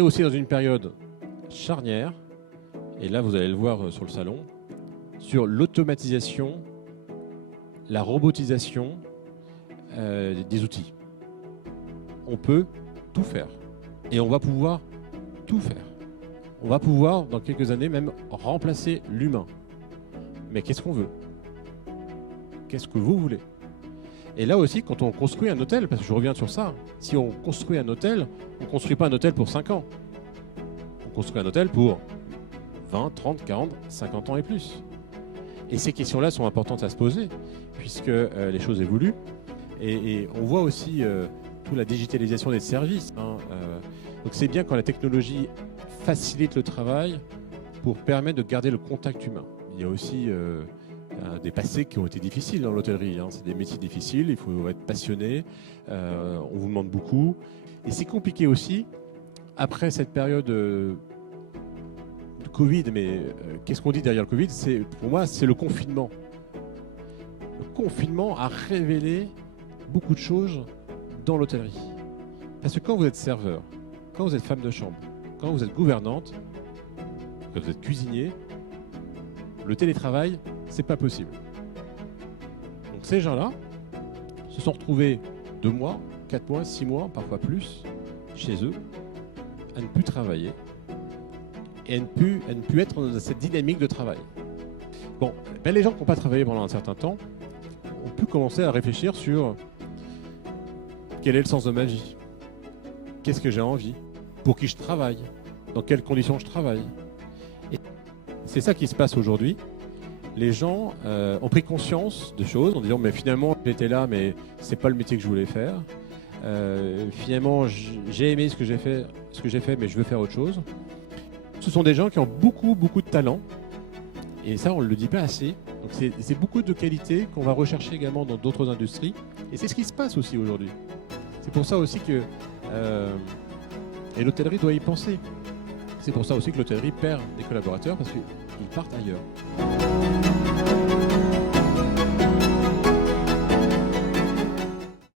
est aussi dans une période charnière, et là vous allez le voir sur le salon, sur l'automatisation, la robotisation des outils. On peut tout faire et on va pouvoir tout faire. On va pouvoir, dans quelques années, même remplacer l'humain. Mais qu'est-ce qu'on veut? Qu'est-ce que vous voulez? Et là aussi, quand on construit un hôtel, parce que je reviens sur ça, si on construit un hôtel, on ne construit pas un hôtel pour 5 ans. On construit un hôtel pour 20, 30, 40, 50 ans et plus. Et ces questions-là sont importantes à se poser, puisque les choses évoluent. Et on voit aussi toute la digitalisation des services. Donc c'est bien quand la technologie facilite le travail pour permettre de garder le contact humain. Il y a aussi des passés qui ont été difficiles dans l'hôtellerie. C'est des métiers difficiles, il faut être passionné, on vous demande beaucoup. Et c'est compliqué aussi, après cette période de Covid, mais qu'est-ce qu'on dit derrière le Covid? Pour moi, c'est le confinement. Le confinement a révélé beaucoup de choses dans l'hôtellerie. Parce que quand vous êtes serveur, quand vous êtes femme de chambre, quand vous êtes gouvernante, quand vous êtes cuisinier, le télétravail, c'est pas possible. Donc ces gens-là se sont retrouvés 2 mois, 4 mois, 6 mois, parfois plus, chez eux, à ne plus travailler et à ne plus être dans cette dynamique de travail. Bon, les gens qui n'ont pas travaillé pendant un certain temps ont pu commencer à réfléchir sur quel est le sens de ma vie, qu'est-ce que j'ai envie, pour qui je travaille, dans quelles conditions je travaille. Et c'est ça qui se passe aujourd'hui. Les gens ont pris conscience de choses en disant mais finalement j'étais là mais c'est pas le métier que je voulais faire. Finalement j'ai aimé ce que j'ai fait mais je veux faire autre chose. Ce sont des gens qui ont beaucoup de talent et ça on ne le dit pas assez. Donc c'est beaucoup de qualités qu'on va rechercher également dans d'autres industries et c'est ce qui se passe aussi aujourd'hui. C'est pour ça aussi que et l'hôtellerie doit y penser. C'est pour ça aussi que l'hôtellerie perd des collaborateurs parce qu'ils partent ailleurs.